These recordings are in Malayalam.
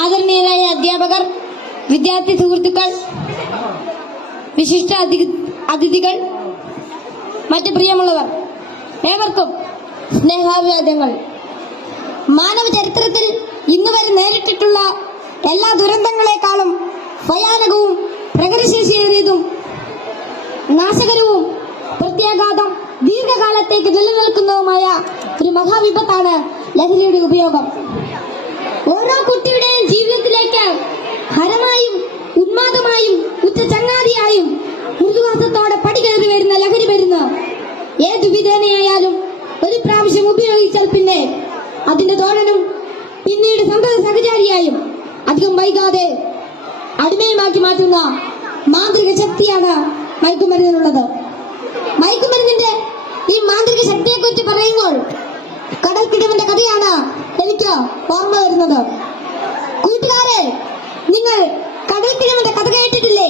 ആദരണീയരായ അധ്യാപകർ, വിദ്യാർത്ഥി സുഹൃത്തുക്കൾ, വിശിഷ്ട അതിഥികൾ, മറ്റ് പ്രിയമുള്ളവർ, ഏവർക്കും സ്നേഹാഭിവാദ്യങ്ങൾ. മാനവ ചരിത്രത്തിൽ ഇന്നുവരെ നേരിട്ടിട്ടുള്ള എല്ലാ ദുരന്തങ്ങളെക്കാളും ഭയാനകവും പ്രകൃതിശേഷിയേറിയതും നാശകരവും പ്രത്യാഘാതം ദീർഘകാലത്തേക്ക് നിലനിൽക്കുന്നതുമായ ഒരു മഹാവിപത്താണ് ലഹരിയുടെ ഉപയോഗം. ഓരോ കുട്ടിയുടെയും ജീവിതത്തിലേക്ക് ഹരമായും ഉന്മാദമായും ഉച്ച ചങ്ങാതിയായും മൃദുവാസത്തോടെ പടികയറി വരുന്ന ലഹരി മരുന്ന് ഏതു വിധേനയായാലും ഒരു പ്രാവശ്യം ഉപയോഗിച്ചാൽ പിന്നെ അതിന്റെ തോഴനും പിന്നീട് സന്തത സഹചാരിയായും അധികം വൈകാതെ അടിമയുമാക്കി മാറ്റുന്ന മാന്ത്രിക ശക്തിയാണ് മയക്കുമരുന്നിനുള്ളത്. മയക്കുമരുന്നിന്റെ ഈ മാന്ത്രിക ശക്തിയെക്കുറിച്ച് പറയുമ്പോൾ കടൽക്കിടവിന്റെ കഥയാണ് എനിക്ക് ഓർമ്മ വരുന്നത്. കൂട്ടുകാരെ, നിങ്ങൾ കടൽക്കിടവിന്റെ കഥ കേട്ടിട്ടില്ലേ?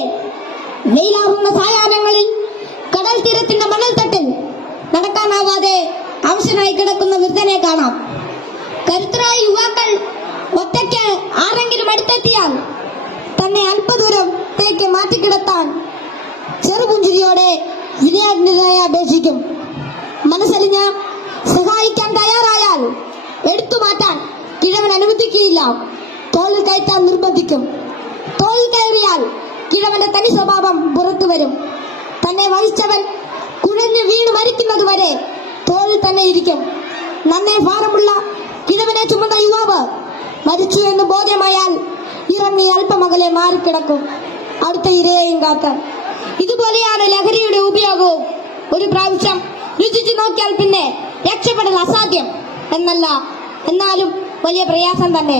വെയിലാറുന്ന സായാഹ്നങ്ങളിൽ കടൽ തീരത്തിന്റെ മണൽത്തട്ടിൽ നടക്കാനാവാതെ അവശനായി കിടക്കുന്ന വൃദ്ധനെ കാണാം. കരുത്തരായ യുവാക്കൾ ഒറ്റയ്ക്ക് ആരെങ്കിലും അടുത്തെത്തിയാൽ തന്നെ അല്പദൂരത്തേക്ക് മാറ്റിക്കിടത്താൻ ചെറുപുഞ്ചിരിയോടെ വിനയാജ്ഞനായി അപേക്ഷിക്കും. മനസ്സലിഞ്ഞ് സഹായിക്കാൻ തയ്യാറായാൽ എടുത്തു മാറ്റാൻ കിഴവൻ അനുവദിക്കുകയില്ല. തോളിൽ കയറ്റാൻ നിർബന്ധിക്കും. തോളിൽ കയറിയാൽ കിഴവന്റെ തനി സ്വഭാവം പുറത്തു വരും. തന്നെ വഹിച്ചവൻ കുഴഞ്ഞു വീണ് മരിക്കുന്നതുവരെ തോളിൽ തന്നെ ഇരിക്കും. നന്നേ ഭാരമുള്ള കിഴവനെ ചുമന്ന യുവാവ് മരിച്ചു എന്ന് ബോധ്യമായാൽ ഇറങ്ങി അല്പമകലെ മാറിക്കിടക്കും, അടുത്ത ഇരയെയും കാത്ത്. ഇതുപോലെയാണ് ലഹരിയുടെ ഉപയോഗവും. ഒരു പ്രാവശ്യം രുചിച്ചു നോക്കിയാൽ പിന്നെ രക്ഷപ്പെടൽ അസാധ്യം എന്നല്ല, എന്നാലും വലിയ പ്രയാസം തന്നെ.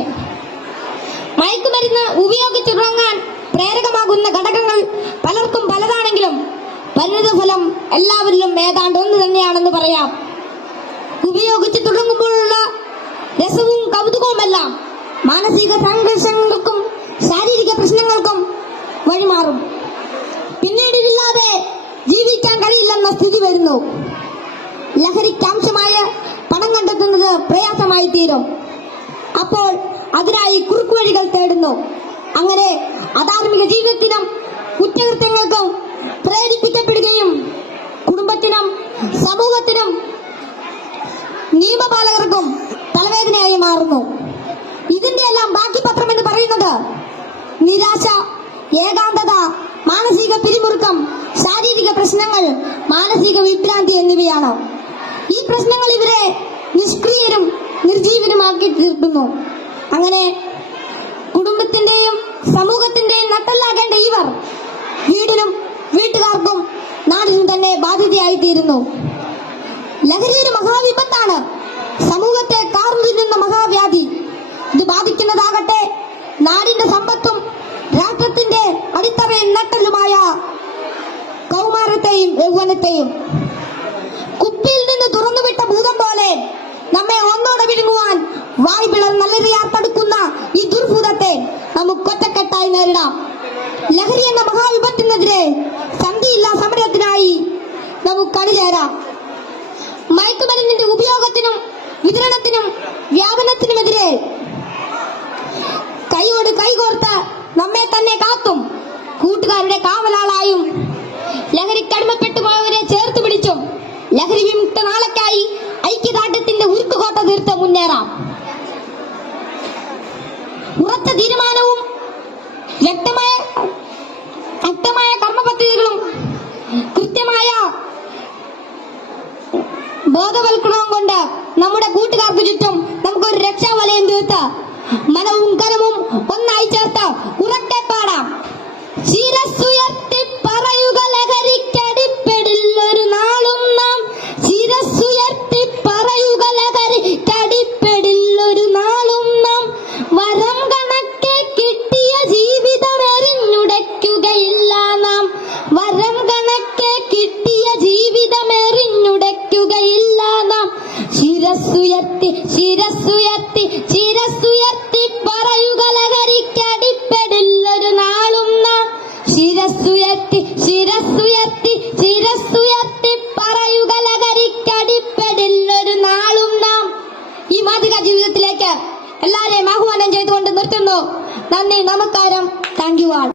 മയക്കുമരുന്ന് ഉപയോഗിച്ചിറങ്ങാൻ പ്രേരകമാകുന്ന ഘടകങ്ങൾ പലർക്കും പലതാണെങ്കിലും പരിണിതഫലം എല്ലാവരിലും ഏതാണ്ട് ഒന്ന് തന്നെയാണെന്ന് പറയാം. ഉപയോഗിച്ച് തുടങ്ങുമ്പോഴുള്ള രസവും കൗതുകവുമെല്ലാം മാനസിക സംഘർഷങ്ങൾക്കും ശാരീരിക പ്രശ്നങ്ങൾക്കും വഴിമാറും. പിന്നീട് ഇതില്ലാതെ ജീവിക്കാൻ കഴിയില്ലെന്ന സ്ഥിതി വരുന്നു. ലഹരിക്കാംശമായ പണം കണ്ടെത്തുന്നത് പ്രയാസമായി തീരും. അപ്പോൾ അതിനായി കുറുക്കുവഴികൾ തേടുന്നു. അങ്ങനെ അധാർമിക ജീവിതത്തിനും കുറ്റകൃത്യങ്ങൾക്കും പ്രേരിപ്പിക്കപ്പെടുകയും കുടുംബത്തിനും സമൂഹത്തിനും നിയമപാലകർക്കും തലവേദനയായി മാറുന്നു. ഇതിന്റെ എല്ലാം ബാക്കി പത്രം എന്ന് പറയുന്നത് നിരാശ, ഏകാന്തത, മാനസിക പിരിമുറുക്കം, ശാരീരിക പ്രശ്നങ്ങൾ, മാനസിക വിഭ്രാന്തി എന്നിവയാണ്. ഈ പ്രശ്നങ്ങൾ ഇവരെ നിഷ്ക്രിയരും നിർജീവനുമാക്കി തീർക്കുന്നു. അങ്ങനെ കുടുംബത്തിന്റെയും സമൂഹത്തിന്റെയും നട്ടെല്ലാകേണ്ട ഇവർ വീടിനും വീട്ടുകാർക്കും നാടിനും തന്നെ ബാധ്യതയായി തീരുന്നു. ലഹരി ഒരു മഹാവിപത്താണ്, സമൂഹത്തെ കാർന്നു തിന്നുന്ന മഹാവ്യാധി. ഇത് ബാധിക്കുന്നതാകട്ടെ നാടിന്റെ സമ്പത്തും രാഷ്ട്രത്തിന്റെ അടിത്തറയും നട്ടലുമായ കൗമാരത്തെയും യൗവനത്തെയും. കുപ്പിയിൽ നിന്ന് തുറന്നുവിട്ട ഭൂതം പോലെ നമ്മെ ഒന്നോടെ വിഴുങ്ങുവാൻ വായ് നല്ലറിയാർപ്പെടുക്കുന്ന ഈ ദുർഭൂതത്തെ നമുക്ക് ഒറ്റക്കെട്ടായി നേരിടാം. ലഹരി എന്ന മഹാവിപത്തിനെതിരെ സന്ധിയില്ലാ സമരത്തിനായി നമുക്ക് അണിചേരാം. മയക്കുമരുന്നിന്റെ ഉപയോഗത്തിനും വിതരണത്തിനും വ്യാപനത്തിനുമെതിരെ കൈയോട് കൈകോർത്ത് നമ്മെ തന്നെ കാത്തും കൂട്ടുകാരുടെ കാവലാളായും ലഹരിക്കടിമപ്പെട്ടു പോയവരെ ചേർത്ത് പിടിച്ചും ലഹരി വിമുക്ത നാളേക്കായി ഐക്യദാർഢ്യത്തിന്റെ ഉരുക്കുകോട്ട തീർത്ത് മുന്നേറാം. ഉറച്ച തീരുമാനവും വ്യക്തമായ കർമ്മപദ്ധതികളും കൃത്യമായ ബോധവൽക്കരണവും കൊണ്ട് നമ്മുടെ കൂട്ടുകാർക്ക് ചുറ്റും നമുക്കൊരു രക്ഷാവലയം തീർത്ത് മനവും കരവും ഒന്നായി ചേർത്ത് ഉറക്കെ പാടാം. ശിരസ്സുയർത്തി പറയുക ലഹരിക്കടിപ്പെടില്ലൊരു നാളും നാം. ശിരസ്സുയർത്തി പറയുക ലഹരിക്കടിപ്പെടില്ലൊരു നാളും നാം. വരം കണക്കെ കിട്ടിയ ജീവിതം എറിഞ്ഞുടയ്ക്കുകയില്ല നാം. വരം കണക്കെ കിട്ടിയ ജീവിതം എറിഞ്ഞുടയ്ക്കുകയില്ല നാം. ശിരസ്സുയർത്തി ശിരസ്സുയർത്തി ശിരസ്സുയർത്തി പറയുക ലഹരി നിർത്തുന്നു. നന്ദി, നമസ്കാരം. Thank you all.